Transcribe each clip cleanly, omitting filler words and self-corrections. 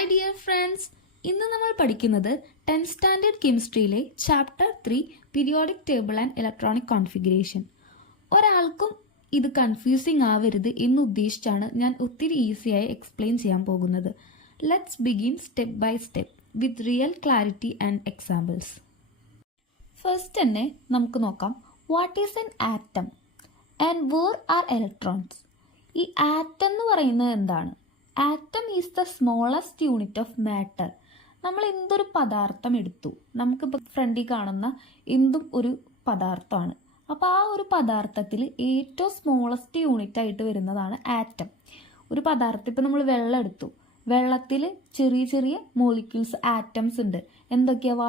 Hi dear friends, ഇന്ന് നമ്മൾ പഠിക്കുന്നത് 10th സ്റ്റാൻഡേർഡ് കെമിസ്ട്രിയിലെ chapter 3 periodic table and electronic configuration. ഒരാൾക്കും ഇത് കൺഫ്യൂസിങ് ആവരുത് എന്ന് ഉദ്ദേശിച്ചാണ് ഞാൻ ഒത്തിരി ഈസിയായി എക്സ്പ്ലെയിൻ ചെയ്യാൻ പോകുന്നത്. Let's begin step by step with real clarity and examples. First തന്നെ നമുക്ക് നോക്കാം, what is an atom and where are electrons. ഈ ആറ്റം എന്ന് പറയുന്നത് എന്താണ്? Atom is the smallest unit of matter. നമ്മൾ എന്തൊരു പദാർത്ഥം എടുത്തു, നമുക്കിപ്പോൾ ഫ്രണ്ടിൽ കാണുന്ന എന്തും ഒരു പദാർത്ഥമാണ്. അപ്പോൾ ആ ഒരു പദാർത്ഥത്തിൽ ഏറ്റവും സ്മോളസ്റ്റ് യൂണിറ്റ് ആയിട്ട് വരുന്നതാണ് ആറ്റം. ഒരു പദാർത്ഥം, ഇപ്പോൾ നമ്മൾ വെള്ളം എടുത്തു, വെള്ളത്തിൽ ചെറിയ ചെറിയ മോളിക്യൂൾസ് ആറ്റംസ് ഉണ്ട്. എന്തൊക്കെയാണ്?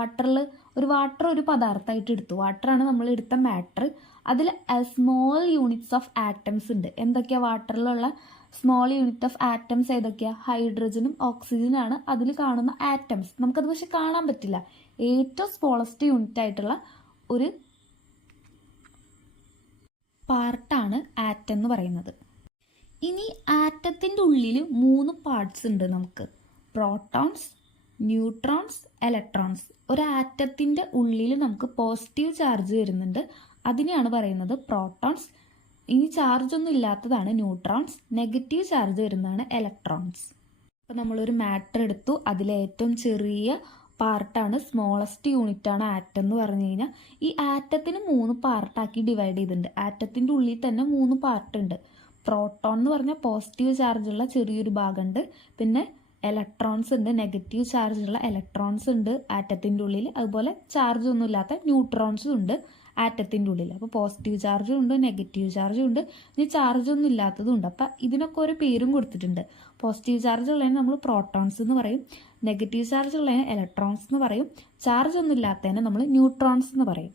വാട്ടർ ഒരു പദാർത്ഥമായിട്ട് എടുത്തു. വാട്ടറാണ് നമ്മൾ എടുത്ത മാറ്റർ. അതിൽ സ്മോൾ യൂണിറ്റ്സ് ഓഫ് ആറ്റംസ് ഉണ്ട്. എന്തൊക്കെയാണ് വാട്ടറിലുള്ള സ്മോൾ യൂണിറ്റ് ഓഫ് ആറ്റംസ്? ഏതൊക്കെയാണ്? ഹൈഡ്രജനും ഓക്സിജനാണ് അതിൽ കാണുന്ന ആറ്റംസ്. നമുക്കത് പക്ഷെ കാണാൻ പറ്റില്ല. ഏറ്റവും സ്മോളസ്റ്റ് യൂണിറ്റ് ആയിട്ടുള്ള ഒരു പാർട്ടാണ് ആറ്റം എന്ന് പറയുന്നത്. ഇനി ആറ്റത്തിൻ്റെ ഉള്ളിൽ 3 പാർട്സ് ഉണ്ട് നമുക്ക്: പ്രോട്ടോൺസ്, ന്യൂട്രോൺസ്, ഇലക്ട്രോൺസ്. ഒരു ആറ്റത്തിൻ്റെ ഉള്ളിൽ നമുക്ക് പോസിറ്റീവ് ചാർജ് വരുന്നുണ്ട്, അതിനെയാണ് പറയുന്നത് പ്രോട്ടോൺസ്. ഇനി ചാർജ് ഒന്നും ഇല്ലാത്തതാണ് ന്യൂട്രോൺസ്. നെഗറ്റീവ് ചാർജ് വരുന്നതാണ് ഇലക്ട്രോൺസ്. അപ്പോൾ നമ്മളൊരു മാറ്റർ എടുത്തു, അതിലെ ഏറ്റവും ചെറിയ പാർട്ടാണ്, സ്മോളസ്റ്റ് യൂണിറ്റാണ് ആറ്റം എന്ന് പറഞ്ഞു കഴിഞ്ഞാൽ. ഈ ആറ്റത്തിന് 3 പാർട്ടാക്കി ഡിവൈഡ് ചെയ്തിട്ടുണ്ട്. ആറ്റത്തിൻ്റെ ഉള്ളിൽ തന്നെ 3 പാർട്ട് ഉണ്ട്. പ്രോട്ടോൺ എന്ന് പറഞ്ഞാൽ പോസിറ്റീവ് ചാർജുള്ള ചെറിയൊരു ഭാഗമുണ്ട്. പിന്നെ ഇലക്ട്രോൺസ് ഉണ്ട്, നെഗറ്റീവ് ചാർജുള്ള ഇലക്ട്രോൺസ് ഉണ്ട് ആറ്റത്തിൻ്റെ ഉള്ളിൽ. അതുപോലെ ചാർജ് ഒന്നും ഇല്ലാത്ത ന്യൂട്രോൺസും ഉണ്ട് ആറ്റത്തിൻ്റെ ഉള്ളിൽ. അപ്പോൾ പോസിറ്റീവ് ചാർജും ഉണ്ട്, നെഗറ്റീവ് ചാർജും ഉണ്ട്, ഇനി ചാർജ് ഒന്നും ഇല്ലാത്തതും ഉണ്ട്. അപ്പം ഇതിനൊക്കെ ഒരു പേരും കൊടുത്തിട്ടുണ്ട്. പോസിറ്റീവ് ചാർജ് ഉള്ളതിന് നമ്മൾ പ്രോട്ടോൺസ് എന്ന് പറയും, നെഗറ്റീവ് ചാർജ് ഉള്ളതിന് ഇലക്ട്രോൺസ് എന്ന് പറയും, ചാർജ് ഒന്നും ഇല്ലാത്തതിന് നമ്മൾ ന്യൂട്രോൺസ് എന്ന് പറയും.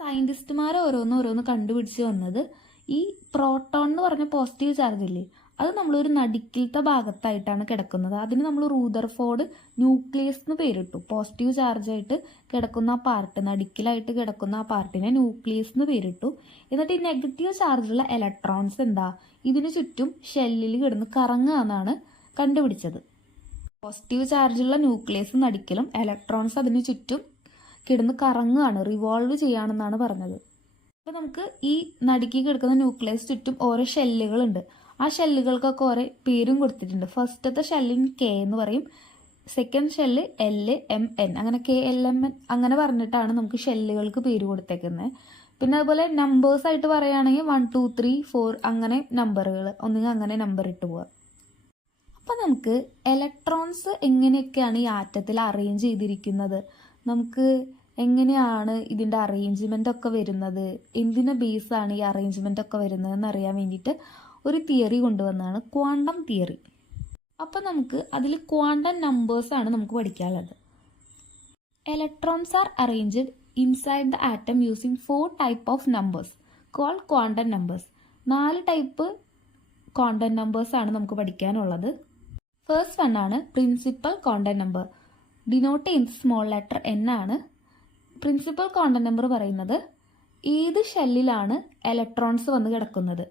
സയൻറ്റിസ്റ്റുമാർ ഓരോന്ന് കണ്ടുപിടിച്ച് വന്നത്, ഈ പ്രോട്ടോൺ എന്ന് പറഞ്ഞ പോസിറ്റീവ് ചാർജ് ഇല്ലേ, അത് നമ്മളൊരു നടുക്കിലത്തെ ഭാഗത്തായിട്ടാണ് കിടക്കുന്നത്. അതിന് നമ്മൾ റൂദർഫോർഡ് ന്യൂക്ലിയസ് എന്ന് പേരിട്ടു. പോസിറ്റീവ് ചാർജായിട്ട് കിടക്കുന്ന ആ പാർട്ട്, നടുക്കിലായിട്ട് കിടക്കുന്ന ആ പാർട്ടിനെ ന്യൂക്ലിയസ് എന്ന് പേരിട്ടു. എന്നിട്ട് ഈ നെഗറ്റീവ് ചാർജുള്ള ഇലക്ട്രോൺസ് എന്താ, ഇതിന് ചുറ്റും ഷെല്ലിൽ കിടന്ന് കറങ്ങുക എന്നാണ് കണ്ടുപിടിച്ചത്. പോസിറ്റീവ് ചാർജുള്ള ന്യൂക്ലിയസ് നടുക്കിലും ഇലക്ട്രോൺസ് അതിന് ചുറ്റും കിടന്ന് കറങ്ങുകയാണ്, റിവോൾവ് ചെയ്യാണെന്നാണ് പറഞ്ഞത്. അപ്പോൾ നമുക്ക് ഈ നടുക്കി കിടക്കുന്ന ന്യൂക്ലിയസ് ചുറ്റും ഓരോ ഷെല്ലുകളുണ്ട്. ആ ഷെല്ലുകൾക്കൊക്കെ ഓരോ പേരും കൊടുത്തിട്ടുണ്ട്. ഫസ്റ്റത്തെ ഷെല്ലിന് കെ എന്ന് പറയും, സെക്കൻഡ് ഷെല്ല് LMN, അങ്ങനെ KLMN അങ്ങനെ പറഞ്ഞിട്ടാണ് നമുക്ക് ഷെല്ലുകൾക്ക് പേര് കൊടുത്തേക്കുന്നത്. പിന്നെ അതുപോലെ നമ്പേഴ്സ് ആയിട്ട് പറയുകയാണെങ്കിൽ 1 2 3 4 അങ്ങനെ നമ്പറുകൾ, ഒന്നുകിൽ അങ്ങനെ നമ്പർ ഇട്ട് പോവുക. അപ്പം നമുക്ക് ഇലക്ട്രോൺസ് എങ്ങനെയൊക്കെയാണ് ഈ ആറ്റത്തിൽ അറേഞ്ച് ചെയ്തിരിക്കുന്നത്, നമുക്ക് എങ്ങനെയാണ് ഇതിൻ്റെ അറേഞ്ച്മെൻ്റ് ഒക്കെ വരുന്നത്, എന്തിനെ ബേസാണ് ഈ അറേഞ്ച്മെൻ്റ് ഒക്കെ വരുന്നതെന്ന് അറിയാൻ വേണ്ടിയിട്ട് ഒരു തിയറി കൊണ്ടുവന്നതാണ് ക്വാണ്ടം തിയറി. അപ്പം നമുക്ക് അതിൽ ക്വാണ്ടം നമ്പേഴ്സാണ് നമുക്ക് പഠിക്കാനുള്ളത്. Electrons are arranged inside the atom using 4 type of numbers called quantum numbers. 4 type quantum നമ്പേഴ്സാണ് നമുക്ക് പഠിക്കാനുള്ളത്. ഫസ്റ്റ് വൺ ആണ് പ്രിൻസിപ്പൽ ക്വാണ്ടം നമ്പർ, ഡിനോട്ട് ചെയ്യുന്നത് സ്മോൾ ലെറ്റർ N ആണ്. പ്രിൻസിപ്പൽ ക്വാണ്ടം നമ്പർ പറയുന്നത് ഏത് ഷെല്ലിലാണ് ഇലക്ട്രോൺസ് വന്ന് കിടക്കുന്നത്.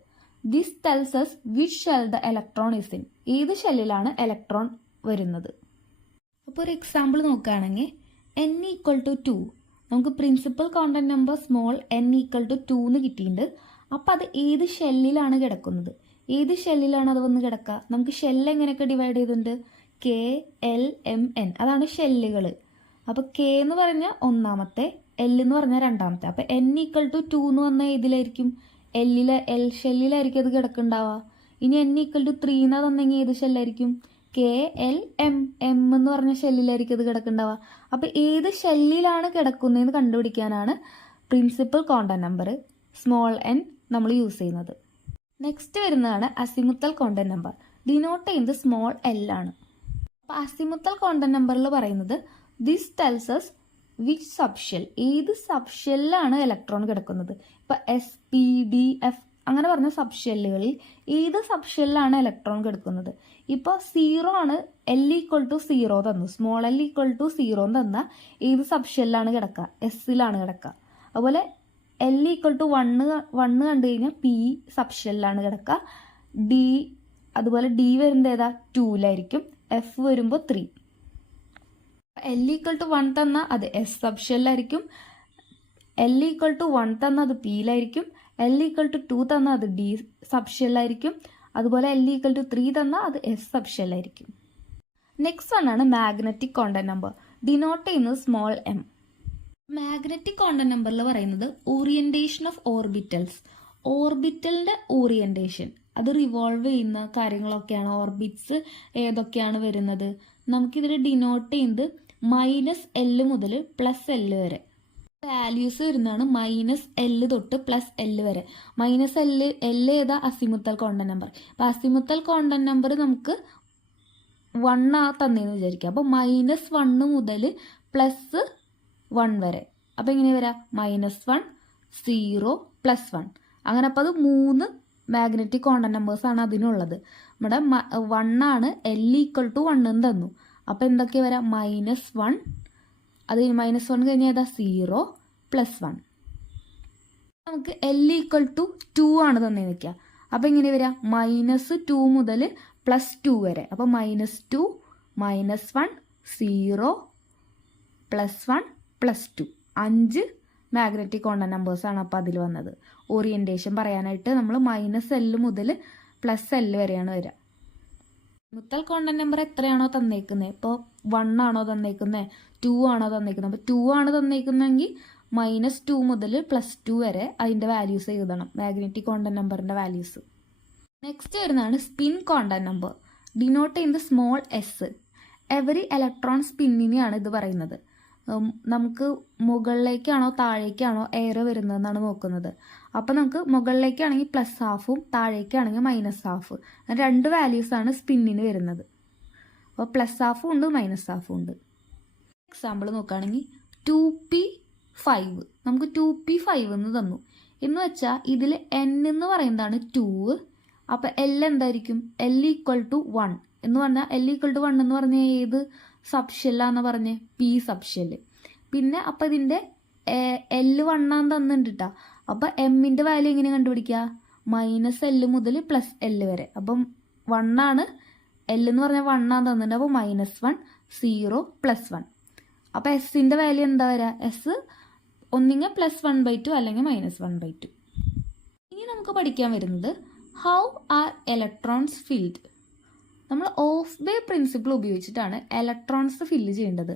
This tells us which shell the electron is in. ഏത് ഷെല്ലിലാണ് ഇലക്ട്രോൺ വരുന്നത്. അപ്പോൾ ഒരു എക്സാമ്പിൾ നോക്കുകയാണെങ്കിൽ N = 2, നമുക്ക് principal quantum number small n = 2 എന്ന് കിട്ടിയിട്ടുണ്ട്. അപ്പോൾ അത് ഏത് ഷെല്ലിലാണ് കിടക്കുന്നത്, ഏത് ഷെല്ലിലാണ് അത് വന്ന് കിടക്കുക. നമുക്ക് ഷെല്ല് എങ്ങനെയൊക്കെ ഡിവൈഡ് ചെയ്തിട്ടുണ്ട്, KLMN, അതാണ് ഷെല്ലുകൾ. അപ്പോൾ K എന്ന് പറഞ്ഞാൽ ഒന്നാമത്തെ, L എന്ന് പറഞ്ഞാൽ രണ്ടാമത്തെ. അപ്പോൾ N = 2 എന്ന് പറഞ്ഞാൽ ഏതിലായിരിക്കും? L ഷെല്ലിലായിരിക്കും അത് കിടക്കുന്നുണ്ടാവുക. ഇനി N = 3 എന്ന് തന്നെങ്കിൽ ഏത് ഷെല്ലായിരിക്കും? KLM എന്ന് പറഞ്ഞ ഷെല്ലിലായിരിക്കും അത് കിടക്കുന്നുണ്ടാവുക. അപ്പോൾ ഏത് ഷെല്ലിലാണ് കിടക്കുന്നതെന്ന് കണ്ടുപിടിക്കാനാണ് principal quantum number small n നമ്മൾ യൂസ് ചെയ്യുന്നത്. നെക്സ്റ്റ് വരുന്നതാണ് അസിമുത്തൽ ക്വാണ്ടം നമ്പർ, ഡിനോട്ട് ചെയ്യുന്നത് സ്മോൾ l ആണ്. അപ്പോൾ അസിമുത്തൽ ക്വാണ്ടം നമ്പറിൽ പറയുന്നത് this tells us which subshell, ഏത് സബ്ഷെല്ലാണ് ഇലക്ട്രോൺ കിടക്കുന്നത്. ഇപ്പോൾ SPDF അങ്ങനെ പറഞ്ഞ സബ്ഷെല്ലുകളിൽ ഏത് സബ്ഷെല്ലാണ് ഇലക്ട്രോൺ കിടക്കുന്നത്. ഇപ്പോൾ 0 ആണ്, L = 0 തന്നു, സ്മോൾ L = 0 തന്നാൽ ഏത് സബ്ഷെല്ലാണ് കിടക്കുക, Sലാണ് കിടക്കുക. അതുപോലെ L = 1 കണ്ടു കഴിഞ്ഞാൽ P സബ്ഷെല്ലാണ് കിടക്കുക. D അതുപോലെ D വരുന്നത് ഏതാ, 2ലായിരിക്കും. എഫ് വരുമ്പോൾ 3. എൽ ഈക്വൽ ടു 1 തന്നാൽ അത് എസ് സബ്ഷെല്ലായിരിക്കും. എൽ ഈക്വൽ ടു 1 തന്നാൽ അത് പിയിലായിരിക്കും. എൽ ഈക്വൽ ടു 2 തന്നാൽ അത് ഡി സബ്ഷെല്ലായിരിക്കും. അതുപോലെ എൽ ഈക്വൽ ടു 3 തന്നാൽ അത് എസ് സബ്ഷെല്ലായിരിക്കും. നെക്സ്റ്റ് വണ്ണാണ് മാഗ്നറ്റിക് കോണ്ടന്റ് നമ്പർ, ഡിനോട്ട് ചെയ്യുന്നത് സ്മോൾ എം. മാഗ്നറ്റിക് കോണ്ടന്റ് നമ്പറിൽ പറയുന്നത് ഓറിയന്റേഷൻ ഓഫ് ഓർബിറ്റൽസ്. ഓർബിറ്റലിന്റെ ഓറിയന്റേഷൻ അത് റിവോൾവ് ചെയ്യുന്ന കാര്യങ്ങളൊക്കെയാണ്. ഓർബിറ്റ്സ് ഏതൊക്കെയാണ് വരുന്നത്, നമുക്കിതിൽ ഡിനോട്ട് ചെയ്യുന്നത് -L മുതൽ +L വരെ. വാല്യൂസ് വരുന്നതാണ് -L തൊട്ട് +L വരെ. -L ഏതാ അസിമുത്തൽ കോണ്ടന്റ് നമ്പർ. അപ്പം അസിമുത്തൽ കോണ്ടന്റ് നമ്പർ നമുക്ക് 1 തന്നേന്ന് വിചാരിക്കുക. അപ്പോൾ -1 മുതൽ +1 വരെ. അപ്പം എങ്ങനെ വരാം, -1 0 +1. അങ്ങനെ അപ്പം അത് 3 മാഗ്നറ്റിക് കോണ്ടന്റ് നമ്പേഴ്സ് ആണ് അതിനുള്ളത്. നമ്മുടെ 1 ആണ്, L ഈക്വൽ ടു 1 എന്ന് തന്നു. അപ്പം എന്തൊക്കെയാണ് വരാം, -1, അത് -1 കഴിഞ്ഞാൽ ഏതാ 0 +1. നമുക്ക് L ഈക്വൽ ടു 2 ആണ് തന്നെ നിൽക്കുക. അപ്പം എങ്ങനെ വരാം, -2 മുതൽ +2 വരെ. അപ്പം -2 -1 0 +1 +2 5 മാഗ്നറ്റിക് കോണ്ടന്റ് നമ്പേഴ്സ് ആണ് അപ്പം അതിൽ വന്നത്. ഓറിയന്റേഷൻ പറയാനായിട്ട് നമ്മൾ -L മുതൽ +L വരെയാണ് വരിക. മുത്തൽ കോണ്ടന്റ് നമ്പർ എത്രയാണോ തന്നേക്കുന്നത്, ഇപ്പോൾ 1 ആണോ തന്നേക്കുന്നത്, 2 ആണോ തന്നേക്കുന്നത്. അപ്പോൾ 2 ആണ് തന്നേക്കുന്നതെങ്കിൽ -2 മുതൽ +2 വരെ അതിൻ്റെ വാല്യൂസ് എഴുതണം, മാഗ്നറ്റിക് കോണ്ടന്റ് നമ്പറിൻ്റെ വാല്യൂസ്. നെക്സ്റ്റ് വരുന്നതാണ് സ്പിൻ കോണ്ടന്റ് നമ്പർ, ഡിനോട്ട് ചെയ്യുന്നത് സ്മോൾ എസ്. എവറി ഇലക്ട്രോൺ സ്പിന്നിനെയാണ് ഇത് പറയുന്നത്. നമുക്ക് മുകളിലേക്കാണോ താഴേക്കാണോ എയർ വരുന്നതെന്നാണ് നോക്കുന്നത്. അപ്പോൾ നമുക്ക് മുകളിലേക്കാണെങ്കിൽ +½ താഴേക്കാണെങ്കിൽ -½ 2 വാല്യൂസാണ് സ്പിന്നിന് വരുന്നത്. അപ്പോൾ +½ ഉണ്ട് -½ ഉണ്ട്. എക്സാമ്പിൾ നോക്കുകയാണെങ്കിൽ 2p5 നമുക്ക് 2p5 എന്ന് തന്നു എന്ന് വെച്ചാൽ ഇതിൽ n എന്ന് പറയുന്നതാണ് 2. അപ്പോൾ L എന്തായിരിക്കും, L ഈക്വൽ ടു 1 എന്ന് പറഞ്ഞാൽ L ഈക്വൽ ടു 1 എന്ന് പറഞ്ഞാൽ ഏത് സബ്ഷെല്ലാന്ന് പറഞ്ഞ് പി സബ്ഷെല്ല്. പിന്നെ അപ്പം ഇതിൻ്റെ L 1 ആണെന്ന് തന്നിട്ടാ. അപ്പം എമ്മിൻ്റെ വാല്യൂ എങ്ങനെ കണ്ടുപിടിക്കുക, -L മുതൽ +L വരെ. അപ്പം 1 ആണ്, L എന്ന് പറഞ്ഞാൽ 1 ആണെന്ന് തന്നിട്ടുണ്ട്. അപ്പോൾ -1 0 +1. അപ്പോൾ എസിൻ്റെ വാല്യൂ എന്താ വരിക, എസ് ഒന്നിങ്ങനെ +1/2 അല്ലെങ്കിൽ -1/2. ഇനി നമുക്ക് പഠിക്കാൻ വരുന്നത് ഹൗ ആർ ഇലക്ട്രോൺസ് ഫിൽഡ്. നമ്മൾ ഓഫ് ബേ പ്രിൻസിപ്പിൾ ഉപയോഗിച്ചിട്ടാണ് ഇലക്ട്രോൺസ് ഫില്ല് ചെയ്യേണ്ടത്.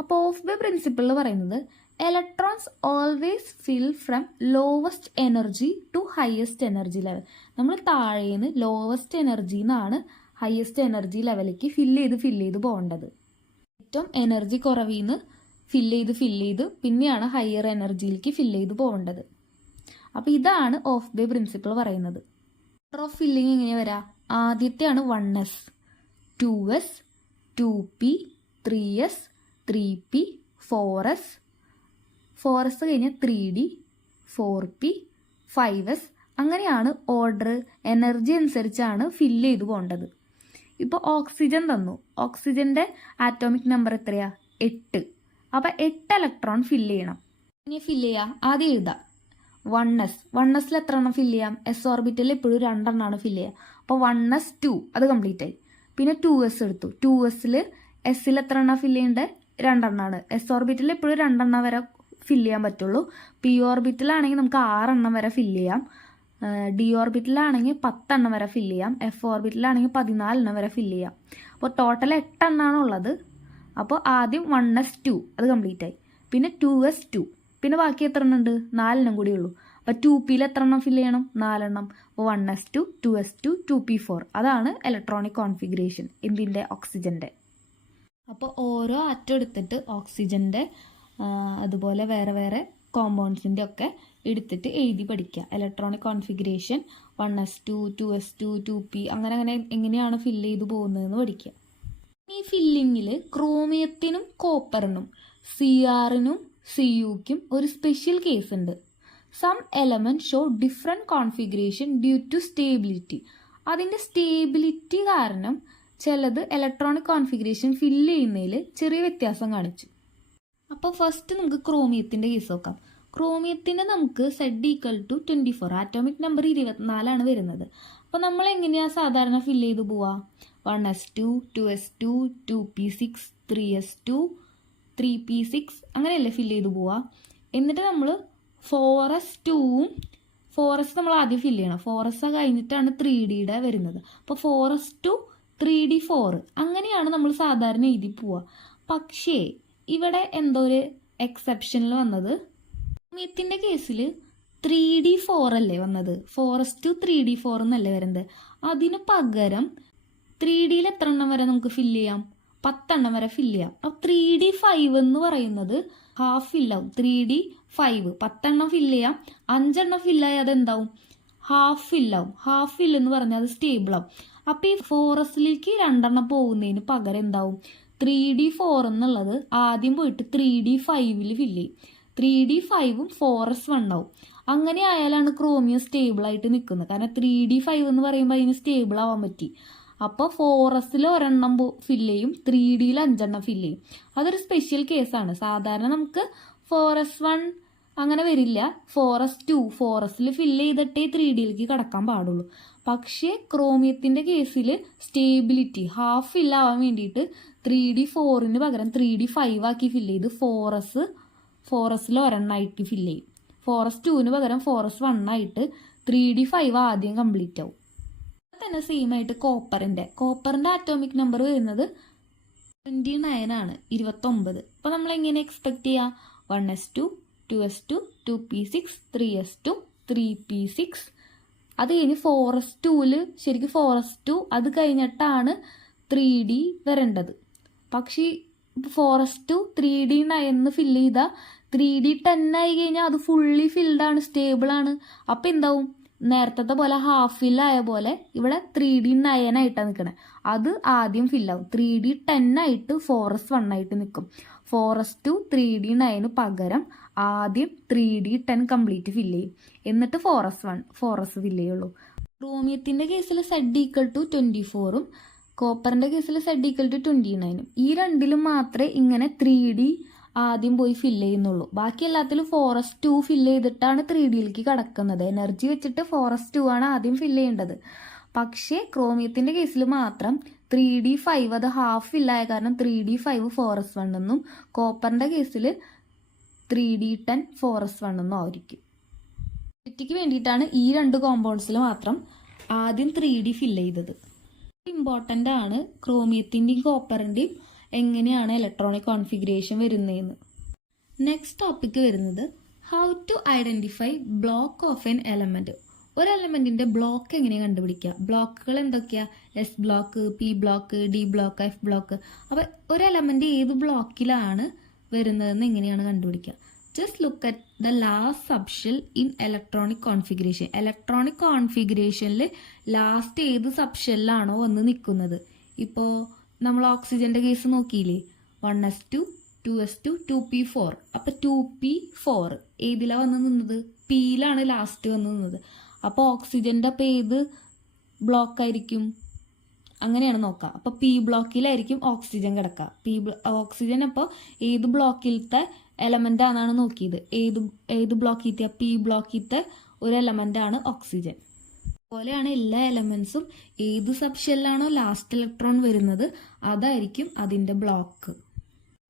അപ്പോൾ ഓഫ് ബേ പ്രിൻസിപ്പിളിൽ പറയുന്നത് electrons always fill from lowest energy to highest energy level. നമ്മൾ താഴേന്ന് ലോവസ്റ്റ് എനർജിയിൽ നിന്നാണ് ഹയസ്റ്റ് എനർജി ലെവലിലേക്ക് ഫില്ല് ചെയ്ത് പോകേണ്ടത്. ഏറ്റവും എനർജി കുറവിൽ നിന്ന് ഫില്ല് ചെയ്ത് പിന്നെയാണ് ഹയർ എനർജിയിലേക്ക് ഫില്ല് ചെയ്ത് പോകേണ്ടത്. അപ്പോൾ ഇതാണ് ഓഫ് ബേ പ്രിൻസിപ്പിൾ പറയുന്നത്. ഓർഡർ ഓഫ് ഫില്ലിങ് എങ്ങനെയാണ് വരാം, ആദ്യത്തെയാണ് 1s, 2s, 2p, 3s, 3p, 4s, 4s കഴിഞ്ഞാൽ 3d, 4p, 5s. അങ്ങനെയാണ് ഓർഡർ, എനർജി അനുസരിച്ചാണ് ഫില്ല് ചെയ്ത് പോകേണ്ടത്. ഇപ്പോൾ ഓക്സിജൻ തന്നു, ഓക്സിജൻ്റെ ആറ്റോമിക് നമ്പർ എത്രയാ, 8. അപ്പോൾ 8 ഇലക്ട്രോൺ ഫില്ല് ചെയ്യണം. ഇനി ഫില്ല് ചെയ്യാം, ആദ്യം എഴുതാം 1s എത്ര എണ്ണം ഫില്ല് ചെയ്യാം, എസ് ഓർബിറ്റലിൽ എപ്പോഴും 2 എണ്ണമാണ് ഫില്ല് ചെയ്യുക. അപ്പോൾ 1s 2 അത് കംപ്ലീറ്റ് ആയി. പിന്നെ 2s എടുത്തു, 2sൽ എസ്സിൽ എത്ര എണ്ണം ഫില്ല് ചെയ്യേണ്ടത്, 2 എണ്ണമാണ്. എസ് ഓർബിറ്റലിൽ എപ്പോഴും 2 എണ്ണം വരെ ഫില്ല് ചെയ്യാൻ പറ്റുള്ളൂ. പി ഓർബിറ്റലാണെങ്കിൽ നമുക്ക് 6 എണ്ണം വരെ ഫില്ല് ചെയ്യാം. ഡി ഓർബിറ്റലാണെങ്കിൽ 10 എണ്ണം വരെ ഫില്ല് ചെയ്യാം. എഫ് ഓർബിറ്റലാണെങ്കിൽ 14 എണ്ണം വരെ ഫില്ല് ചെയ്യാം. അപ്പോൾ ടോട്ടൽ 8 എണ്ണമാണ് ഉള്ളത്. അപ്പോൾ ആദ്യം 1s 2 അത് കംപ്ലീറ്റ് ആയി. പിന്നെ 2s 2, പിന്നെ ബാക്കി എത്ര എണ്ണം ഉണ്ട്, 4 എണ്ണം കൂടി ഉള്ളൂ. അപ്പോൾ 2pയിൽ എത്ര എണ്ണം ഫില്ല് ചെയ്യണം, 4 എണ്ണം. അപ്പോൾ 1s 2, 2s 2, 2p4 അതാണ് ഇലക്ട്രോണിക് കോൺഫിഗറേഷൻ എന്തിൻ്റെ, ഓക്സിജൻ്റെ. അപ്പോൾ ഓരോ ആറ്റം എടുത്തിട്ട് ഓക്സിജൻ്റെ അതുപോലെ വേറെ വേറെ കോമ്പൗണ്ട്സിൻ്റെ ഒക്കെ എടുത്തിട്ട് എഴുതി പഠിക്കുക. Electronic configuration 1s 2, 2s 2, 2p അങ്ങനെ എങ്ങനെയാണ് ഫില്ല് ചെയ്ത് പോകുന്നതെന്ന് പഠിക്കുക. ഈ ഫില്ലിങ്ങിൽ ക്രോമിയത്തിനും കോപ്പറിനും സിആറിനും സിയുക്കും ഒരു സ്പെഷ്യൽ കേസ് ഉണ്ട്. Some element show different configuration due to stability. അതിൻ്റെ സ്റ്റേബിലിറ്റി കാരണം ചിലത് ഇലക്ട്രോണിക് കോൺഫിഗറേഷൻ ഫില്ല് ചെയ്യുന്നതിൽ ചെറിയ വ്യത്യാസം കാണിച്ചു. അപ്പോൾ ഫസ്റ്റ് നമുക്ക് ക്രോമിയത്തിൻ്റെ കേസ് നോക്കാം. ക്രോമിയത്തിന് നമുക്ക് Z equal to 24, atomic number 24 വരുന്നത്. അപ്പോൾ നമ്മൾ എങ്ങനെയാണ് സാധാരണ ഫില്ല് ചെയ്ത് പോവുക, 1s2 2s2 2p6 3s2 3p6 അങ്ങനെയല്ലേ ഫില്ല് ചെയ്ത് പോവാ. എന്നിട്ട് നമ്മൾ 4s2ഉം 4s നമ്മൾ ആദ്യം ഫില്ല് ചെയ്യണം. 4s കഴിഞ്ഞിട്ടാണ് 3Dയുടെ വരുന്നത്. അപ്പോൾ 4s2 3D4 അങ്ങനെയാണ് നമ്മൾ സാധാരണ എഴുതി പോവുക. പക്ഷേ ഇവിടെ എന്തോ ഒരു എക്സെപ്ഷനിൽ വന്നത്, ക്രോമിയത്തിൻ്റെ കേസിൽ 3D4 അല്ലേ വന്നത്, 4s2 3D4 എന്നല്ലേ വരുന്നത്. അതിന് പകരം 3Dയിൽ എത്ര എണ്ണം വരെ നമുക്ക് ഫില്ല് ചെയ്യാം? 10 എണ്ണം വരെ ഫില്ല് ചെയ്യാം. അപ്പോൾ 3D5 എന്ന് പറയുന്നത് ഹാഫ് ഫില്ലാവും. 3D5 10 എണ്ണം ഫില്ല് ചെയ്യാം. 5 എണ്ണം ഫില്ലായി അതെന്താവും? ഹാഫ് ഫില്ലാവും. ഹാഫ് ഫില്ല് എന്ന് പറഞ്ഞാൽ അത് സ്റ്റേബിളാവും. അപ്പോൾ ഈ 4sലേക്ക് 2 എണ്ണം പോകുന്നതിന് പകരം എന്താവും? 3D4 എന്നുള്ളത് ആദ്യം പോയിട്ട് 3D5ൽ ഫില്ല് ചെയ്യും. 3D5ഉം 4s1 ആവും. അങ്ങനെ ആയാലാണ് ക്രോമിയം സ്റ്റേബിളായിട്ട് നിൽക്കുന്നത്. കാരണം 3D5 എന്ന് പറയുമ്പോൾ അതിന് സ്റ്റേബിൾ ആവാൻ പറ്റി. അപ്പോൾ 4sൽ ഒരെണ്ണം ഫില്ല് ചെയ്യും, 3Dയിൽ 5 എണ്ണം ഫില്ല് ചെയ്യും. അതൊരു സ്പെഷ്യൽ കേസാണ്. സാധാരണ നമുക്ക് 4s1 അങ്ങനെ വരില്ല. 4s2 4sൽ ഫില്ല് ചെയ്തിട്ടേ 3Dയിലേക്ക് കടക്കാൻ പാടുള്ളൂ. പക്ഷേ ക്രോമിയത്തിൻ്റെ കേസിൽ സ്റ്റേബിലിറ്റി ഹാഫ് ഫില്ലാവാൻ വേണ്ടിയിട്ട് 3D4ന് പകരം 3D5 ആക്കി ഫില്ല് ചെയ്ത് 4sൽ ഒരെണ്ണമായിട്ട് ഫില്ല് ചെയ്യും. 4s2ന് പകരം 4s1 ആയിട്ട് 3D5 ആദ്യം കംപ്ലീറ്റ് ആവും. തന്നെ സെയിം ആയിട്ട് കോപ്പറിൻ്റെ ആറ്റോമിക് നമ്പർ വരുന്നത് 29 ആണ്, 29. അപ്പോൾ നമ്മൾ എങ്ങനെ എക്സ്പെക്ട് ചെയ്യുക? 1s2 2s2 2p6 3s2 3p6. അത് കഴിഞ്ഞ് 4s2ൽ ശരിക്കും 4s2 അത് കഴിഞ്ഞിട്ടാണ് 3D വരേണ്ടത്. പക്ഷേ 4s2 3D9 ഫില്ല് ചെയ്താൽ 3D10 ആയി കഴിഞ്ഞാൽ അത് ഫുള്ളി ഫിൽഡാണ്, സ്റ്റേബിളാണ്. അപ്പം എന്താവും? നേരത്തെ പോലെ ഹാഫ് ഫില്ലായ പോലെ ഇവിടെ 3D9 ആയിട്ടാണ് നിൽക്കണേ. അത് ആദ്യം ഫില്ലാവും. 3D10 ആയിട്ട് 4s1 ആയിട്ട് നിൽക്കും. 4s2 3D9 പകരം ആദ്യം 3D10 കംപ്ലീറ്റ് ഫില്ല് ചെയ്യും. എന്നിട്ട് 4s ഫില്ല് ചെയ്യുള്ളൂ. ക്രോമിയത്തിൻ്റെ കേസിൽ Z=24ഉം കോപ്പറിൻ്റെ കേസിൽ Z=29ഉം. ഈ രണ്ടിലും മാത്രമേ ഇങ്ങനെ 3D ആദ്യം പോയി ഫില്ല് ചെയ്യുന്നുള്ളൂ. ബാക്കി എല്ലാത്തിലും 4s2 ഫില്ല് ചെയ്തിട്ടാണ് 3Dയിലേക്ക് കടക്കുന്നത്. എനർജി വെച്ചിട്ട് 4s2 ആണ് ആദ്യം ഫില്ല് ചെയ്യേണ്ടത്. പക്ഷേ ക്രോമിയത്തിൻ്റെ കേസിൽ മാത്രം 3D5 അത് ഹാഫ് ഫില്ലായ കാരണം 3D5 4s1 എന്നും കോപ്പറിൻ്റെ കേസിൽ 3D10 4s1 എന്നും ആയിരിക്കും. ക്ക് വേണ്ടിയിട്ടാണ് ഈ രണ്ട് കോമ്പൗണ്ട്സിൽ മാത്രം ആദ്യം 3D ഫില്ല് ചെയ്തത്. ഇമ്പോർട്ടൻ്റ് ആണ് ക്രോമിയത്തിൻ്റെയും കോപ്പറിൻ്റെയും എങ്ങനെയാണ് ഇലക്ട്രോണിക് കോൺഫിഗറേഷൻ വരുന്നതെന്ന്. നെക്സ്റ്റ് ടോപ്പിക്ക് വരുന്നത് how to identify block of an element. ഒരു എലമെൻറ്റിൻ്റെ ബ്ലോക്ക് എങ്ങനെ കണ്ടുപിടിക്കുക? ബ്ലോക്കുകൾ എന്തൊക്കെയാണ്? S block, P block, D block, F block. അപ്പോൾ ഒരു എലമെൻറ്റ് ഏത് ബ്ലോക്കിലാണ് വരുന്നതെന്ന് എങ്ങനെയാണ് കണ്ടുപിടിക്കുക? Just look at the last subshell in electronic configuration. Electronic കോൺഫിഗറേഷനിൽ ലാസ്റ്റ് ഏത് സബ്ഷെല്ലാണോ വന്ന് നിൽക്കുന്നത്. ഇപ്പോൾ നമ്മൾ ഓക്സിജൻ്റെ കേസ് നോക്കിയില്ലേ, 1s2 2s2 2p4. അപ്പം 2p4 ഏതിലാണ് വന്ന് നിന്നത്? പിയിലാണ് ലാസ്റ്റ് വന്ന് നിന്നത്. അപ്പോൾ ഓക്സിജൻ്റെ അപ്പം ഏത് ബ്ലോക്കായിരിക്കും? അങ്ങനെയാണ് നോക്കുക. അപ്പോൾ പി ബ്ലോക്കിലായിരിക്കും ഓക്സിജൻ കിടക്കുക. ഓക്സിജൻ അപ്പോൾ ഏത് ബ്ലോക്കിലത്തെ എലമെൻ്റ് ആണെന്നാണ് നോക്കിയത്. ഏത് ബ്ലോക്കിലത്തെ? പി ബ്ലോക്കിലത്തെ ഒരു എലമെൻ്റാണ് ഓക്സിജൻ. അതുപോലെയാണ് എല്ലാ എലമെൻസും ഏത് സബ്ഷെല്ലാണോ ലാസ്റ്റ് ഇലക്ട്രോൺ വരുന്നത് അതായിരിക്കും അതിൻ്റെ ബ്ലോക്ക്.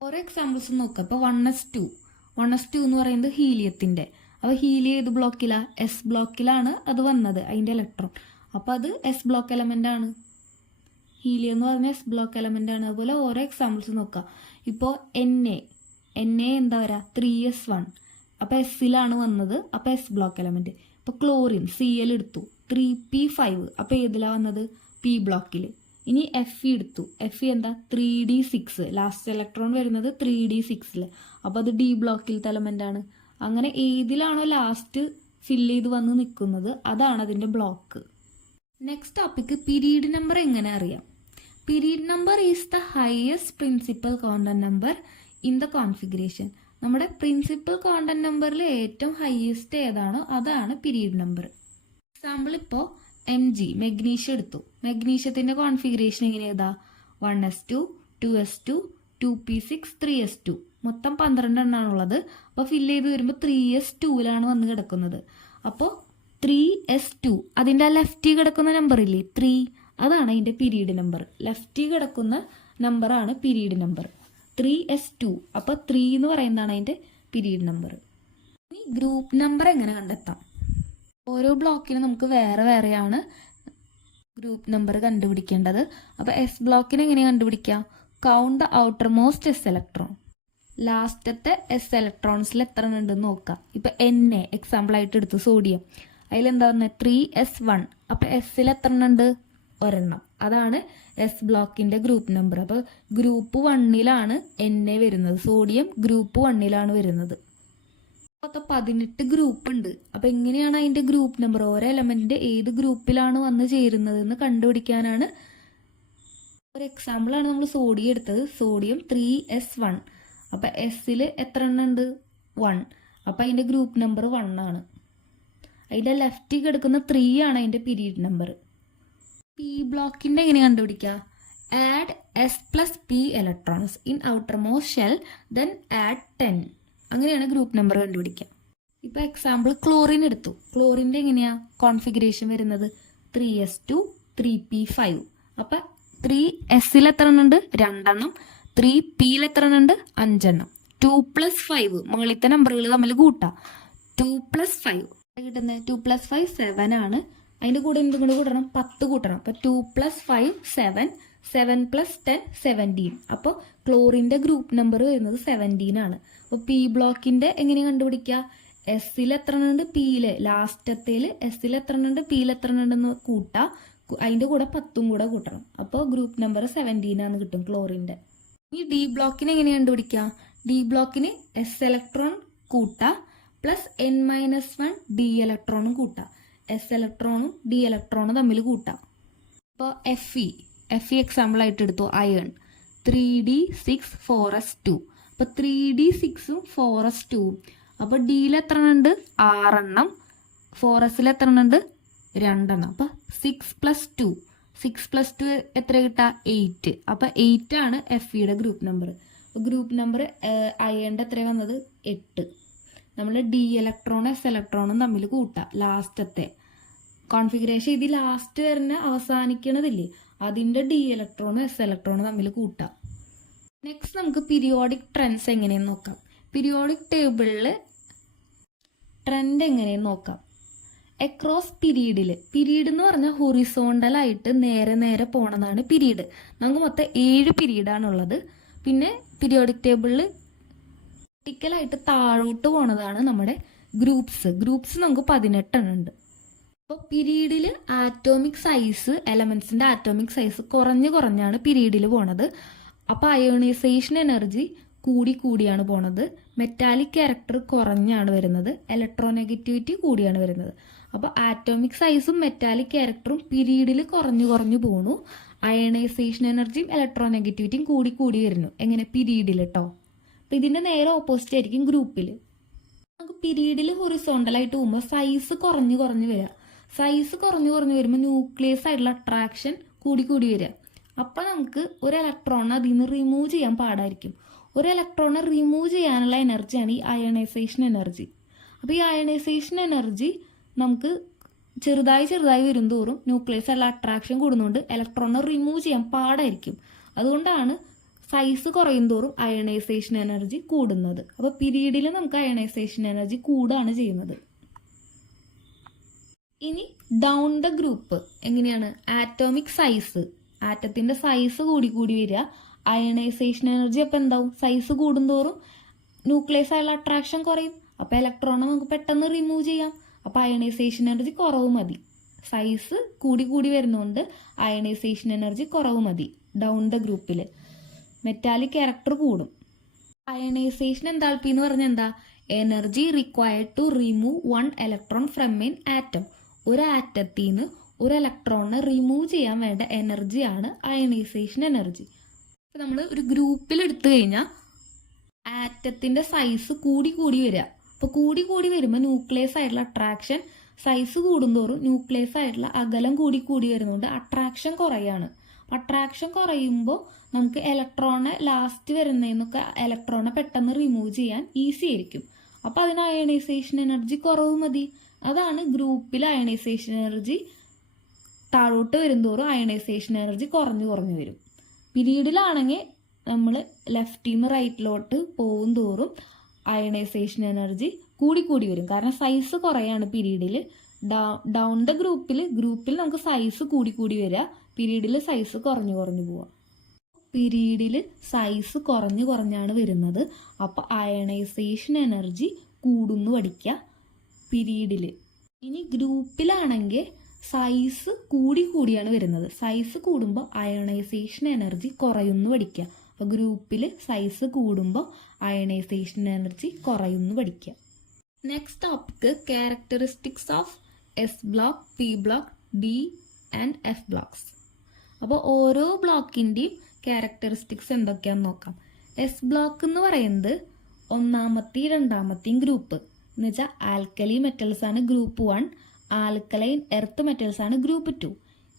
ഓരോ എക്സാമ്പിൾസ് നോക്കുക. അപ്പോൾ 1s2 എന്ന് പറയുന്നത് ഹീലിയത്തിൻ്റെ. അപ്പോൾ ഹീലിയം ഏത് ബ്ലോക്കിലാണ്? എസ് ബ്ലോക്കിലാണ് അത് വന്നത് അതിൻ്റെ ഇലക്ട്രോൺ. അപ്പോൾ അത് എസ് ബ്ലോക്ക് എലമെൻ്റ് ആണ്. ഹീലിയം എന്ന് പറഞ്ഞാൽ എസ് ബ്ലോക്ക് എലമെൻ്റ് ആണ്. അതുപോലെ ഓരോ എക്സാമ്പിൾസ് നോക്കുക. ഇപ്പോൾ Na എന്താ പറയുക? 3s1. അപ്പോൾ എസ്സിലാണ് വന്നത്. അപ്പോൾ എസ് ബ്ലോക്ക് എലമെൻറ്റ്. ഇപ്പോൾ ക്ലോറിൻ Cl എടുത്തു 3p5. അപ്പോൾ ഏതിലാണ് വന്നത്? പി ബ്ലോക്കിൽ. ഇനി Fe എടുത്തു. Fe എന്താ? 3d6. ലാസ്റ്റ് ഇലക്ട്രോൺ വരുന്നത് 3d6. അപ്പോൾ അത് ഡി ബ്ലോക്കിലത്തെ എലമെൻ്റ് ആണ്. അങ്ങനെ ഏതിലാണോ ലാസ്റ്റ് ഫില്ല് ചെയ്ത് വന്ന് നിൽക്കുന്നത് അതാണ് അതിൻ്റെ block. Next topic period number എങ്ങനെ അറിയാം? Period number is the highest principal content number in the configuration. നമ്മുടെ പ്രിൻസിപ്പൽ കോണ്ടന്റ് നമ്പറിൽ ഏറ്റവും ഹയസ്റ്റ് ഏതാണോ അതാണ് പീരീഡ് നമ്പർ. എക്സാമ്പിൾ ഇപ്പോൾ Mg മെഗ്നീഷ്യം എടുത്തു. മെഗ്നീഷ്യത്തിൻ്റെ കോൺഫിഗറേഷൻ എങ്ങനെ ഏതാ? 1s2 2s2 2p6 3s2. മൊത്തം 12 എണ്ണാണുള്ളത്. അപ്പോൾ ഫില്ല് ചെയ്ത് വരുമ്പോൾ 3s2ലാണ് വന്ന് കിടക്കുന്നത്. അപ്പോൾ 3s2 അതിൻ്റെ ലെഫ്റ്റ് കിടക്കുന്ന നമ്പർ ഇല്ലേ 3, അതാണ് അതിൻ്റെ പീരീഡ് നമ്പർ. ലെഫ്റ്റിൽ കിടക്കുന്ന നമ്പറാണ് പീരീഡ് നമ്പർ 3s2. അപ്പോൾ 3 എന്ന് പറയുന്നതാണ് അതിൻ്റെ പീരീഡ് നമ്പർ. ഇനി ഗ്രൂപ്പ് നമ്പർ എങ്ങനെ കണ്ടെത്താം? ഓരോ ബ്ലോക്കിനും നമുക്ക് വേറെ വേറെയാണ് ഗ്രൂപ്പ് നമ്പർ കണ്ടുപിടിക്കേണ്ടത്. അപ്പോൾ എസ് ബ്ലോക്കിന് എങ്ങനെയാണ് കണ്ടുപിടിക്കുക? Count the outer most S electron. ലാസ്റ്റത്തെ എസ് ഇലക്ട്രോൺസിൽ എത്ര ഉണ്ടെന്ന് നോക്കാം. ഇപ്പം എന്നെ എക്സാമ്പിൾ ആയിട്ട് എടുത്തു, സോഡിയം. അതിലെന്താ പറഞ്ഞത്? 3s1. അപ്പം എസ്സിൽ എത്ര ഉണ്ട്? ഒരെണ്ണം. അതാണ് എസ് ബ്ലോക്കിന്റെ ഗ്രൂപ്പ് നമ്പർ. അപ്പോൾ ഗ്രൂപ്പ് 1ലാണ് എന്നെ വരുന്നത്. സോഡിയം ഗ്രൂപ്പ് 1ലാണ് വരുന്നത്. 18 ഗ്രൂപ്പ് ഉണ്ട്. അപ്പൊ എങ്ങനെയാണ് അതിന്റെ ഗ്രൂപ്പ് നമ്പർ, ഓരോ എലമെന്റിന്റെ ഏത് ഗ്രൂപ്പിലാണ് വന്ന് ചേരുന്നത് എന്ന് കണ്ടുപിടിക്കാനാണ് ഒരു എക്സാമ്പിളാണ് നമ്മൾ സോഡിയം എടുത്തത്. Sodium 3s1. അപ്പൊ എസ്സിൽ എത്ര എണ്ണം ഉണ്ട്? 1. അപ്പൊ അതിന്റെ ഗ്രൂപ്പ് നമ്പർ 1 ആണ്. അതിന്റെ ലെഫ്റ്റിൽ കിടക്കുന്ന 3 ആണ് അതിന്റെ പീരീഡ് നമ്പർ. പി ബ്ലോക്കിന്റെ എങ്ങനെ കണ്ടുപിടിക്കുക? Add S plus P electrons in outer most shell then add 10. അങ്ങനെയാണ് ഗ്രൂപ്പ് നമ്പർ കണ്ടുപിടിക്കുക. ഇപ്പോൾ എക്സാമ്പിൾ ക്ലോറിൻ എടുത്തു. ക്ലോറിൻ്റെ എങ്ങനെയാ കോൺഫിഗറേഷൻ വരുന്നത്? 3s2 3p5. അപ്പം 3sൽ എത്ര എണ്ണം ഉണ്ട്? 2 എണ്ണം. 3pയിൽ എത്ര എണ്ണം ഉണ്ട്? 5 എണ്ണം. 2+5 മുകളിലത്തെ നമ്പറുകൾ തമ്മിൽ കൂട്ടാം. 2+5 കിട്ടുന്നത് 2+5 7 ആണ്. അതിൻ്റെ കൂടെ എന്തും കൂടെ കൂട്ടണം? 10 കൂട്ടണം. അപ്പോൾ 2+5 7. 7+10 17. അപ്പോൾ ക്ലോറിൻ്റെ ഗ്രൂപ്പ് നമ്പർ വരുന്നത് 17 ആണ്. അപ്പോൾ പി ബ്ലോക്കിൻ്റെ എങ്ങനെ കണ്ടുപിടിക്കുക? എസ്സിൽ എത്ര ഉണ്ട്? പിയില് ലാസ്റ്റത്തേൽ എസ്സിൽ എത്ര ഉണ്ട്? പിയിൽ എത്ര ഉണ്ടെന്ന് കൂട്ടാം. അതിൻ്റെ കൂടെ 10 കൂടെ കൂട്ടണം. അപ്പോൾ ഗ്രൂപ്പ് നമ്പർ 17 ആണെന്ന് കിട്ടും ക്ലോറിൻ്റെ. ഈ ഡി ബ്ലോക്കിന് എങ്ങനെ കണ്ടുപിടിക്കുക? ഡി ബ്ലോക്കിന് എസ് ഇലക്ട്രോൺ കൂട്ടാം പ്ലസ് n-1 ഡി ഇലക്ട്രോണും കൂട്ടാം. എസ് ഇലക്ട്രോണും ഡി ഇലക്ട്രോണും തമ്മിൽ കൂട്ടാം. അപ്പോൾ എഫ് ഇ എക്സാമ്പിൾ ആയിട്ട് എടുത്തു. Iron 3d6 4s2. അപ്പോൾ 3d6ഉം 4s2ഉം. അപ്പോൾ ഡിയിൽ എത്ര ഉണ്ട്? 6 എണ്ണം. 4sൽ എത്ര ഉണ്ട്? 2 എണ്ണം. അപ്പോൾ 6+2. 6+2 എത്ര കിട്ടുക? 8. അപ്പോൾ 8 ആണ് എഫ് ഇയുടെ ഗ്രൂപ്പ് നമ്പർ. ഗ്രൂപ്പ് നമ്പർ അയണിൻ്റെ എത്ര വന്നത്? 8. നമ്മൾ ഡി ഇലക്ട്രോണും എസ് ഇലക്ട്രോണും തമ്മിൽ കൂട്ടാം. ലാസ്റ്റത്തെ കോൺഫിഗറേഷൻ ഇത് ലാസ്റ്റ് വരുന്ന അവസാനിക്കണതില്ലേ, അതിൻ്റെ ഡി ഇലക്ട്രോണും എസ് ഇലക്ട്രോണും തമ്മിൽ കൂട്ടാം. നെക്സ്റ്റ് നമുക്ക് പീരിയോഡിക് ട്രെൻഡ്സ് എങ്ങനെയെന്ന് നോക്കാം. പീരിയോഡിക് ടേബിളിൽ ട്രെൻഡ് എങ്ങനെയെന്ന് നോക്കാം. എക്രോസ് പീരീഡിൽ, പീരീഡ് എന്ന് പറഞ്ഞാൽ ഹൊറിസോണ്ടലായിട്ട് നേരെ നേരെ പോണതാണ് പീരീഡ്. നമുക്ക് മൊത്തം 7 പീരീഡാണുള്ളത്. പിന്നെ പീരിയോഡിക് ടേബിളിൽ വെർട്ടിക്കലായിട്ട് താഴോട്ട് പോണതാണ് നമ്മുടെ ഗ്രൂപ്പ്സ് നമുക്ക് 18 എണ്ണം ഉണ്ട്. അപ്പോൾ പീരീഡിൽ ആറ്റോമിക് സൈസ്, എലമെന്റ്സിന്റെ ആറ്റോമിക് സൈസ് കുറഞ്ഞാണ് പീരീഡിൽ പോണത്. അപ്പോൾ അയോണൈസേഷൻ എനർജി കൂടിയാണ് പോണത്. മെറ്റാലിക് ക്യാരക്ടർ കുറഞ്ഞാണ് വരുന്നത്. ഇലക്ട്രോനെഗറ്റിവിറ്റി കൂടിയാണ് വരുന്നത്. അപ്പോൾ ആറ്റോമിക് സൈസും മെറ്റാലിക് ക്യാരക്ടറും പീരീഡിൽ കുറഞ്ഞു പോണു. അയണൈസേഷൻ എനർജിയും ഇലക്ട്രോനെഗറ്റിവിറ്റിയും കൂടി വരുന്നു. എങ്ങനെ? പീരീഡിൽ കേട്ടോ. അപ്പോൾ ഇതിന്റെ നേരെ ഓപ്പോസിറ്റ് ആയിരിക്കും ഗ്രൂപ്പിൽ. നമുക്ക് പീരീഡിൽ ഹൊറിസോണ്ടലായിട്ട് പോകുമ്പോൾ സൈസ് കുറഞ്ഞു വരിക. സൈസ് കുറഞ്ഞു വരുമ്പോൾ ന്യൂക്ലിയസ് ആയിട്ടുള്ള അട്രാക്ഷൻ കൂടി വരിക. അപ്പം നമുക്ക് ഒരു ഇലക്ട്രോണിനെ അതിൽ നിന്ന് റിമൂവ് ചെയ്യാൻ പാടായിരിക്കും. ഒരു ഇലക്ട്രോണിനെ റിമൂവ് ചെയ്യാനുള്ള എനർജിയാണ് ഈ അയണൈസേഷൻ എനർജി. അപ്പോൾ ഈ അയണൈസേഷൻ എനർജി നമുക്ക് ചെറുതായി വരും തോറും ന്യൂക്ലിയസ് ആയിട്ടുള്ള അട്രാക്ഷൻ കൂടുന്നതുകൊണ്ട് ഇലക്ട്രോണിനെ റിമൂവ് ചെയ്യാൻ പാടായിരിക്കും. അതുകൊണ്ടാണ് സൈസ് കുറയും തോറും അയണൈസേഷൻ എനർജി കൂടുന്നത്. അപ്പോൾ പീരീഡിൽ നമുക്ക് അയണൈസേഷൻ എനർജി കൂടാണ് ചെയ്യുന്നത്. ഇനി ഡൗൺ ദ ഗ്രൂപ്പ് എങ്ങനെയാണ്? ആറ്റോമിക് സൈസ്, ആറ്റത്തിന്റെ സൈസ് കൂടി വരിക. അയണൈസേഷൻ എനർജി അപ്പം എന്താവും? സൈസ് കൂടുന്തോറും ന്യൂക്ലിയസ് ആയുള്ള അട്രാക്ഷൻ കുറയും. അപ്പോൾ ഇലക്ട്രോണെ നമുക്ക് പെട്ടെന്ന് റിമൂവ് ചെയ്യാം. അപ്പോൾ അയണൈസേഷൻ എനർജി കുറവ് മതി. സൈസ് കൂടി വരുന്നതുകൊണ്ട് അയണൈസേഷൻ എനർജി കുറവ് മതി ഡൗൺ ദ ഗ്രൂപ്പിൽ. മെറ്റാലിക് ക്യാരക്ടർ കൂടും. അയണൈസേഷൻ എന്താൽപ്പി എന്ന് പറഞ്ഞാൽ എന്താ? Energy required to remove 1 electron from an atom. ഒരു ആറ്റത്തിൽ നിന്ന് ഒരു ഇലക്ട്രോണിനെ റിമൂവ് ചെയ്യാൻ വേണ്ട എനർജിയാണ് അയണൈസേഷൻ എനർജി. ഇപ്പം നമ്മൾ ഒരു ഗ്രൂപ്പിൽ എടുത്തു കഴിഞ്ഞാൽ ആറ്റത്തിന്റെ സൈസ് കൂടി വരിക. അപ്പോൾ കൂടി വരുമ്പോൾ ന്യൂക്ലിയസ് ആയിട്ടുള്ള അട്രാക്ഷൻ സൈസ് കൂടുന്തോറും ന്യൂക്ലിയസ് ആയിട്ടുള്ള അകലം കൂടി വരുന്നതുകൊണ്ട് അട്രാക്ഷൻ കുറയാണ്. അട്രാക്ഷൻ കുറയുമ്പോൾ നമുക്ക് ഇലക്ട്രോണെ ലാസ്റ്റ് വരുന്നതിനൊക്കെ ഇലക്ട്രോണെ പെട്ടെന്ന് റിമൂവ് ചെയ്യാൻ ഈസി ആയിരിക്കും. അപ്പോൾ അതിന് അയണൈസേഷൻ എനർജി കുറവ് മതി. അതാണ് ഗ്രൂപ്പിൽ അയണൈസേഷൻ എനർജി താഴോട്ട് വരുന്തോറും അയണൈസേഷൻ എനർജി കുറഞ്ഞു കുറഞ്ഞു വരും. പിരീഡിലാണെങ്കിൽ നമ്മൾ ലെഫ്റ്റിൽ നിന്ന് റൈറ്റിലോട്ട് പോകും തോറും അയണൈസേഷൻ എനർജി കൂടി കൂടി വരും. കാരണം സൈസ് കുറയാണ് പിരീഡിൽ. ഡൗൺ ദ ഗ്രൂപ്പിൽ നമുക്ക് സൈസ് കൂടി കൂടി വരിക, പിരീഡിൽ സൈസ് കുറഞ്ഞു കുറഞ്ഞു പോവുക. പിരീഡിൽ സൈസ് കുറഞ്ഞു കുറഞ്ഞാണ് വരുന്നത്. അപ്പോൾ അയണൈസേഷൻ എനർജി കൂടുന്നു പഠിക്കുക പിരീഡിൽ. ഇനി ഗ്രൂപ്പിലാണെങ്കിൽ സൈസ് കൂടി കൂടിയാണ് വരുന്നത്. സൈസ് കൂടുമ്പോൾ അയണൈസേഷൻ എനർജി കുറയുന്നു പഠിക്കുക. അപ്പോൾ ഗ്രൂപ്പിൽ സൈസ് കൂടുമ്പോൾ അയണൈസേഷൻ എനർജി കുറയുന്നു പഠിക്കുക. Next topic characteristics of S block, P block, D and F blocks. അപ്പോൾ ഓരോ ബ്ലോക്കിൻ്റെയും ക്യാരക്ടറിസ്റ്റിക്സ് എന്തൊക്കെയാണെന്ന് നോക്കാം. എസ് ബ്ലോക്ക് എന്ന് പറയുന്നത് ഒന്നാമത്തെയും രണ്ടാമത്തെയും ഗ്രൂപ്പ് എന്ന് വെച്ചാൽ ആൽക്കലി മെറ്റൽസ് ആണ് ഗ്രൂപ്പ് 1, ആൽക്കലൈൻ എർത്ത് മെറ്റൽസ് ആണ് ഗ്രൂപ്പ് 2.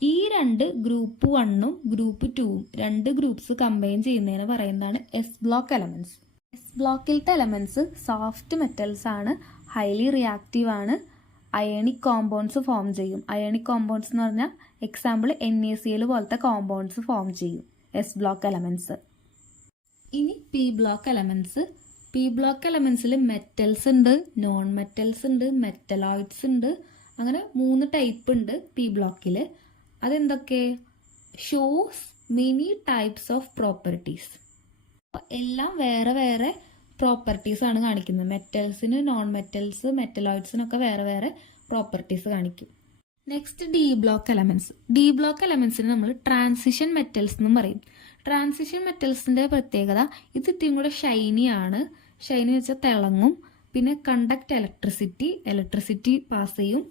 ഈ രണ്ട് ഗ്രൂപ്പ് 1ഉം ഗ്രൂപ്പ് 2ഉം രണ്ട് ഗ്രൂപ്പ്സ് കമ്പൈൻ ചെയ്യുന്നതിന് പറയുന്നതാണ് എസ് ബ്ലോക്ക് എലമെന്റ്സ്. എസ് ബ്ലോക്കിലത്തെ എലമെന്റ്സ് സോഫ്റ്റ് മെറ്റൽസ് ആണ്, ഹൈലി റിയാക്റ്റീവ് ആണ്, അയണിക് കോമ്പൗണ്ട്സ് ഫോം ചെയ്യും. അയണിക് കോമ്പൗണ്ട്സ് എന്ന് പറഞ്ഞാൽ എക്സാമ്പിൾ NaCl പോലത്തെ കോമ്പൗണ്ട്സ് ഫോം ചെയ്യും എസ് ബ്ലോക്ക് എലമെന്റ്സ്. ഇനി P block elements. P block എലമെന്റ്സിൽ മെറ്റൽസ് ഉണ്ട്, നോൺ മെറ്റൽസ് ഉണ്ട്, മെറ്റലോയിഡ്സ് ഉണ്ട്. അങ്ങനെ 3 ടൈപ്പ് ഉണ്ട് പി ബ്ലോക്കിൽ. അതെന്തൊക്കെ? Shows many types of properties. എല്ലാം വേറെ വേറെ പ്രോപ്പർട്ടീസ് ആണ് കാണിക്കുന്നത്. മെറ്റൽസിന്, നോൺ മെറ്റൽസ്, മെറ്റലോയിഡ്സിനൊക്കെ വേറെ വേറെ പ്രോപ്പർട്ടീസ് കാണിക്കും. Next D block elements. D block എലമെന്റ്സിന് നമ്മൾ ട്രാൻസിഷൻ മെറ്റൽസ് എന്നും പറയും. ട്രാൻസിഷൻ മെറ്റൽസിന്റെ പ്രത്യേകത ഇത് ഇത്തിരി കൂടെ ഷൈനി ആണ്. ഷൈനി വെച്ചാൽ തിളങ്ങും. പിന്നെ കണ്ടക്ട് ഇലക്ട്രിസിറ്റി പാസ് ചെയ്യും.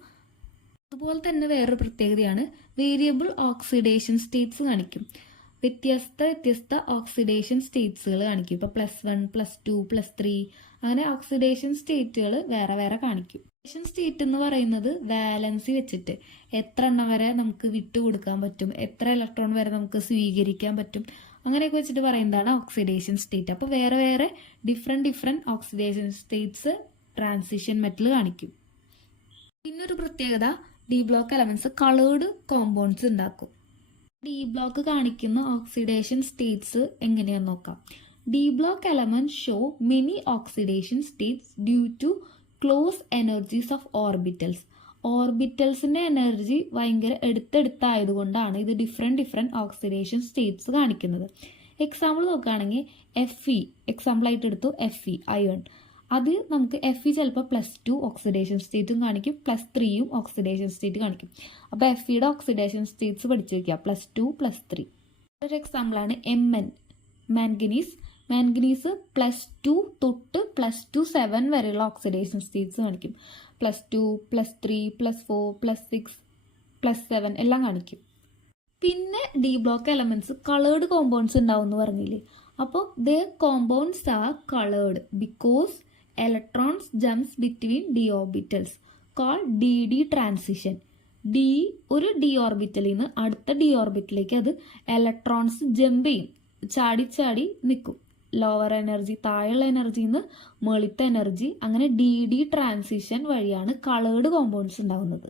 അതുപോലെ തന്നെ വേറൊരു പ്രത്യേകതയാണ് വേരിയബിൾ ഓക്സിഡേഷൻ സ്റ്റേറ്റ്സ് കാണിക്കും. വ്യത്യസ്ത ഓക്സിഡേഷൻ സ്റ്റേറ്റ്സുകൾ കാണിക്കും. ഇപ്പോൾ +1, +2, +3 അങ്ങനെ ഓക്സിഡേഷൻ സ്റ്റേറ്റുകൾ വേറെ വേറെ കാണിക്കും. ഓക്സിഡേഷൻ സ്റ്റേറ്റ് എന്ന് പറയുന്നത് വാലൻസി വെച്ചിട്ട് എത്ര എണ്ണം വരെ നമുക്ക് വിട്ടുകൊടുക്കാൻ പറ്റും, എത്ര ഇലക്ട്രോൺ വരെ നമുക്ക് സ്വീകരിക്കാൻ പറ്റും, അങ്ങനെയൊക്കെ വെച്ചിട്ട് പറയുന്നതാണ് ഓക്സിഡേഷൻ സ്റ്റേറ്റ്. അപ്പോൾ വേറെ വേറെ different oxidation states transition metal കാണിക്കും. പിന്നൊരു പ്രത്യേകത D block elements coloured compounds ഉണ്ടാക്കും. ഡി ബ്ലോക്ക് കാണിക്കുന്ന ഓക്സിഡേഷൻ സ്റ്റേറ്റ്സ് എങ്ങനെയാന്ന് നോക്കാം. D block elements show many oxidation states due to close energies of orbitals. ഓർബിറ്റൽസിന്റെ എനർജി ഭയങ്കര എടുത്തായതുകൊണ്ടാണ് ഇത് ഡിഫറെൻറ്റ് ഓക്സിഡേഷൻ സ്റ്റേറ്റ്സ് കാണിക്കുന്നത്. എക്സാമ്പിൾ നോക്കുകയാണെങ്കിൽ Fe എക്സാമ്പിളായിട്ട് എടുത്തു. Fe അയൺ, അത് നമുക്ക് Fe ചിലപ്പോൾ +2 ഓക്സിഡേഷൻ സ്റ്റേറ്റും കാണിക്കും, +3 ഓക്സിഡേഷൻ സ്റ്റേറ്റ് കാണിക്കും. അപ്പോൾ Feയുടെ ഓക്സിഡേഷൻ സ്റ്റേറ്റ്സ് പഠിച്ചു വയ്ക്കുക, +2, +3. ഒരു എക്സാമ്പിളാണ് Mn മാംഗനീസ്. മാംഗനീസ് +2 തൊട്ട് +7 വരെയുള്ള ഓക്സിഡേഷൻ സ്റ്റേറ്റ്സ് കാണിക്കും. +2, +3, +4, +6, +7 എല്ലാം കാണിക്കും. പിന്നെ D block elements coloured compounds ഉണ്ടാവും എന്ന് പറഞ്ഞില്ലേ. അപ്പോൾ the compounds are coloured because electrons jumps between D orbitals called DD transition. ഒരു ഡി ഓർബിറ്റലിൽ നിന്ന് അടുത്ത ഡി ഓർബിറ്റലിലേക്ക് അത് ഇലക്ട്രോൺസ് ജമ്പ് ചെയ്യും, ചാടി നിൽക്കും. ലോവർ എനർജി, താഴെയുള്ള എനർജിയിൽ നിന്ന് മുകളിലത്തെ എനർജി, അങ്ങനെ DD ട്രാൻസിഷൻ വഴിയാണ് കളേർഡ് കോമ്പൗണ്ട്സ് ഉണ്ടാകുന്നത്.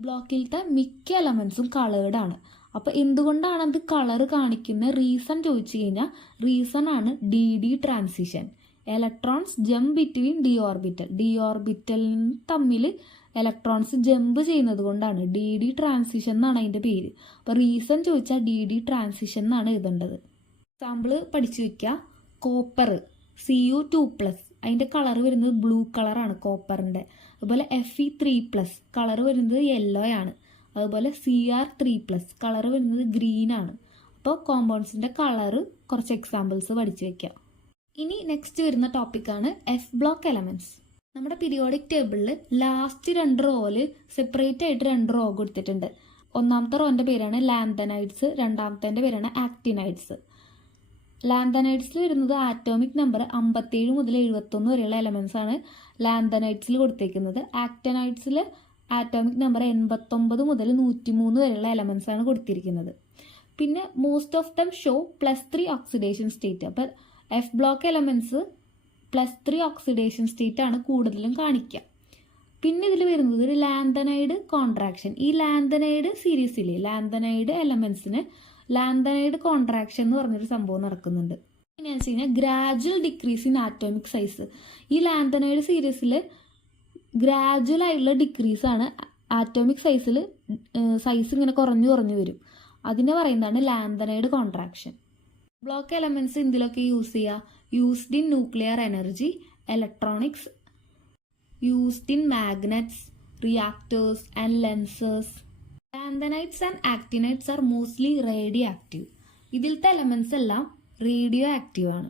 ബ്ലോക്കിലത്തെ മിക്ക എലമെന്റ്സും കളേർഡ് ആണ്. അപ്പോൾ എന്തുകൊണ്ടാണ് അത് കളർ കാണിക്കുന്ന റീസൺ ചോദിച്ചു കഴിഞ്ഞാൽ റീസൺ ആണ് DD transition. Electrons jump between D ഓർബിറ്റലിന് തമ്മിൽ ഇലക്ട്രോൺസ് ജമ്പ് ചെയ്യുന്നത് കൊണ്ടാണ് DD ട്രാൻസിഷൻ എന്നാണ് അതിൻ്റെ പേര്. അപ്പോൾ റീസൺ ചോദിച്ചാൽ DD ട്രാൻസിഷൻ എന്നാണ് എഴുതേണ്ടത്. എക്സാമ്പിൾ പഠിച്ചു വയ്ക്കുക. കോപ്പർ Cu2+, അതിൻ്റെ കളർ വരുന്നത് ബ്ലൂ കളറാണ് കോപ്പറിൻ്റെ. അതുപോലെ Fe3+, കളർ വരുന്നത് യെല്ലോ ആണ്. അതുപോലെ Cr3+, കളർ വരുന്നത് ഗ്രീൻ ആണ്. അപ്പോൾ കോമ്പൗണ്ട്സിൻ്റെ കളറ് കുറച്ച് എക്സാമ്പിൾസ് പഠിച്ചു വയ്ക്കുക. ഇനി നെക്സ്റ്റ് വരുന്ന ടോപ്പിക്കാണ് എഫ് ബ്ലോക്ക് എലമെന്റ്സ്. നമ്മുടെ പീരിയോഡിക് ടേബിളിൽ ലാസ്റ്റ് 2 റോയില് സെപ്പറേറ്റ് ആയിട്ട് 2 റോ കൊടുത്തിട്ടുണ്ട്. ഒന്നാമത്തെ റോന്റെ പേരാണ് ലാന്തനൈഡ്സ്, രണ്ടാമത്തെ പേരാണ് ആക്ടിനൈഡ്സ്. ലാന്തനൈഡ്സിൽ വരുന്നത് ആറ്റോമിക് നമ്പർ 57 മുതൽ 71 വരെയുള്ള എലമെന്റ്സ് ആണ് ലാന്തനൈഡ്സിൽ കൊടുത്തേക്കുന്നത്. ആക്ടിനൈഡ്സിൽ ആറ്റോമിക് നമ്പർ 89 മുതൽ 103 വരെയുള്ള എലമെന്റ്സ് ആണ് കൊടുത്തിരിക്കുന്നത്. പിന്നെ most of them show +3 oxidation state. അപ്പം F block elements +3 oxidation state ആണ് കൂടുതലും കാണിക്കുക. പിന്നെ ഇതിൽ വരുന്നത് ഒരു ലാന്തനൈഡ് കോൺട്രാക്ഷൻ. ഈ ലാന്തനൈഡ് സീരീസിലെ ലാന്തനൈഡ് എലമെന്റ്സിന് ലാന്തനൈഡ് കോൺട്രാക്ഷൻ എന്ന് പറഞ്ഞൊരു സംഭവം നടക്കുന്നുണ്ട്. എങ്ങനെയാണെന്ന് വെച്ച് കഴിഞ്ഞാൽ gradual decrease in atomic size. ഈ ലാന്തനൈഡ് സീരീസിൽ ഗ്രാജുവൽ ആയിട്ടുള്ള ഡിക്രീസ് ആണ്. ആറ്റോമിക് സൈസിൽ സൈസ് ഇങ്ങനെ കുറഞ്ഞു കുറഞ്ഞു വരും. അതിനെ പറയുന്നതാണ് ലാന്തനൈഡ് കോൺട്രാക്ഷൻ. ബ്ലോക്ക് എലമെന്റ്സ് ഇതിലൊക്കെ യൂസ് ചെയ്യുക. Used in nuclear energy, electronics, used in magnets, reactors and lenses. Lanthanides and actinides are mostly radioactive. ഇതിലത്തെ എലമെന്റ്സ് എല്ലാം റേഡിയോ ആക്റ്റീവ് ആണ്.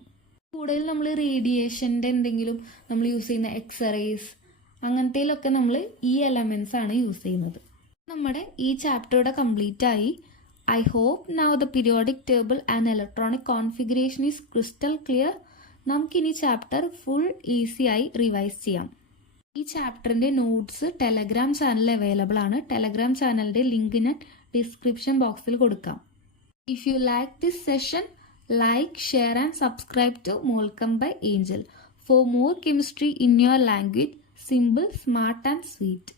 കൂടുതൽ നമ്മൾ റേഡിയേഷൻ്റെ എന്തെങ്കിലും നമ്മൾ യൂസ് ചെയ്യുന്ന എക്സ്റേസ് അങ്ങനത്തേലൊക്കെ നമ്മൾ ഈ എലമെന്റ്സ് ആണ് യൂസ് ചെയ്യുന്നത്. നമ്മുടെ ഈ ചാപ്റ്ററുടെ കംപ്ലീറ്റ് ആയി. I hope now the periodic table and electronic configuration is crystal clear. നമുക്കിനി ചാപ്റ്റർ ഫുൾ ഈസി ആയി റിവൈസ് ചെയ്യാം. ഈ ചാപ്റ്ററിൻ്റെ നോട്ട്സ് ടെലഗ്രാം ചാനലിൽ അവൈലബിൾ ആണ്. ടെലഗ്രാം ചാനലിൻ്റെ ലിങ്ക് ഞാൻ ഡിസ്ക്രിപ്ഷൻ ബോക്സിൽ കൊടുക്കാം. If you like this session, like, share and subscribe to Molkam by Angel for more chemistry in your language, simple, smart and sweet.